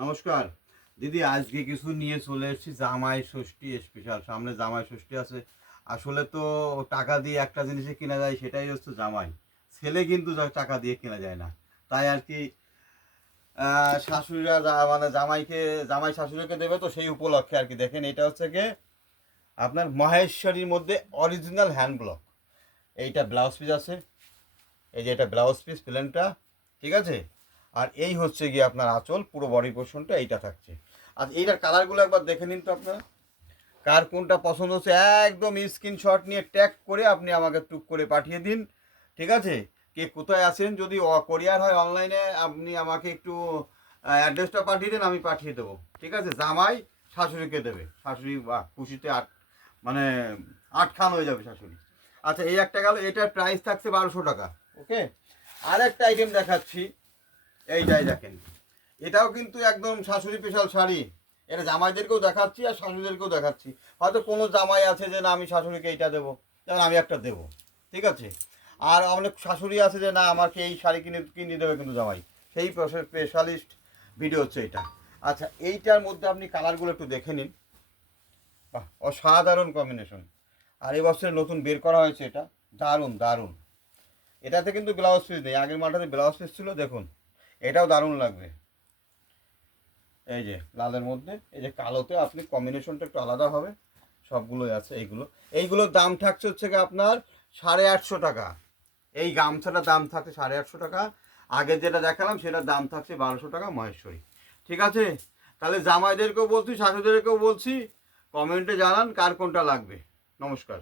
নমস্কার দিদি, আজকে কিছু নিয়ে চলে এসেছি জামাই ষষ্ঠী স্পেশাল। সামনে জামাই ষষ্ঠী আছে। আসলে তো টাকা দিয়ে একটা জিনিসে কেনা যায়, সেটাই হচ্ছে জামাই। ছেলে কিন্তু টাকা দিয়ে কেনা যায় না। তাই আর কি শাশুড়িরা মানে জামাই শাশুড়িকে দেবে, তো সেই উপলক্ষে আর কি। দেখেন, এটা হচ্ছে কি আপনার মহেশ্বরীর মধ্যে অরিজিনাল হ্যান্ড ব্লক। এইটা ব্লাউজ পিস আছে, এই যে এটা ব্লাউজ পিস প্লেনটা, ঠিক আছে। আর এই হচ্ছে গিয়ে আপনার আঁচল, পুরো বডি পোর্শনটা এইটা থাকছে। আর এইটার কালারগুলো একবার দেখে নিন তো আপনারা, কার কোনটা পছন্দ হচ্ছে একদম স্ক্রিনশট নিয়ে ট্যাগ করে আপনি আমাকে টুক করে পাঠিয়ে দিন, ঠিক আছে। কে কোথায় আছেন, যদি কোরিয়ার হয় অনলাইনে, আপনি আমাকে একটু অ্যাড্রেসটা পাঠিয়ে দেন, আমি পাঠিয়ে দেবো, ঠিক আছে। জামাই শাশুড়িকে দেবে, শাশুড়ি বা খুশিতে মানে আটখান হয়ে যাবে শাশুড়ি। আচ্ছা, এই একটা গেল, এটার প্রাইস থাকছে 1200 টাকা। ওকে, আর একটা আইটেম দেখাচ্ছি, এইটাই দেখেন। এটাও কিন্তু একদম শাশুড়ি স্পেশাল শাড়ি। এটা জামাইদেরকেও দেখাচ্ছি আর শাশুড়িদেরকেও দেখাচ্ছি। হয়তো কোনো জামাই আছে যে না আমি শাশুড়িকে এইটা দেবো, যেমন আমি একটা দেবো, ঠিক আছে। আর অনেক শাশুড়ি আছে যে না আমাকে এই শাড়ি কিনে দেবে কিন্তু জামাই, সেই স্পেশালিস্ট ভিডিও হচ্ছে এটা। আচ্ছা, এইটার মধ্যে আপনি কালারগুলো একটু দেখে নিন। বাহ, অসাধারণ কম্বিনেশন। আর এই বছরে নতুন বের করা হয়েছে এটা, দারুণ দারুণ। এটাতে কিন্তু ব্লাউজ পিস নেই, আগের মালটাতে ব্লাউজ পিস ছিল, দেখুন। এটাও দারুণ লাগবে। এই যে লালের মধ্যে এই যে কালোতে আপনি কম্বিনেশনটা একটু আলাদা হবে। সবগুলোই আছে এইগুলো। এইগুলোর দাম থাকছে হচ্ছে কি আপনার 850 টাকা। এই গামছাটার দাম থাকছে 850 টাকা। আগে যেটা দেখালাম সেটার দাম থাকছে 1200 টাকা মহেশ্বরী, ঠিক আছে। তাহলে জামাইদেরকেও বলছি, শাশুড়িদেরকেও বলছি, কমেন্টে জানান কার কোনটা লাগবে। নমস্কার।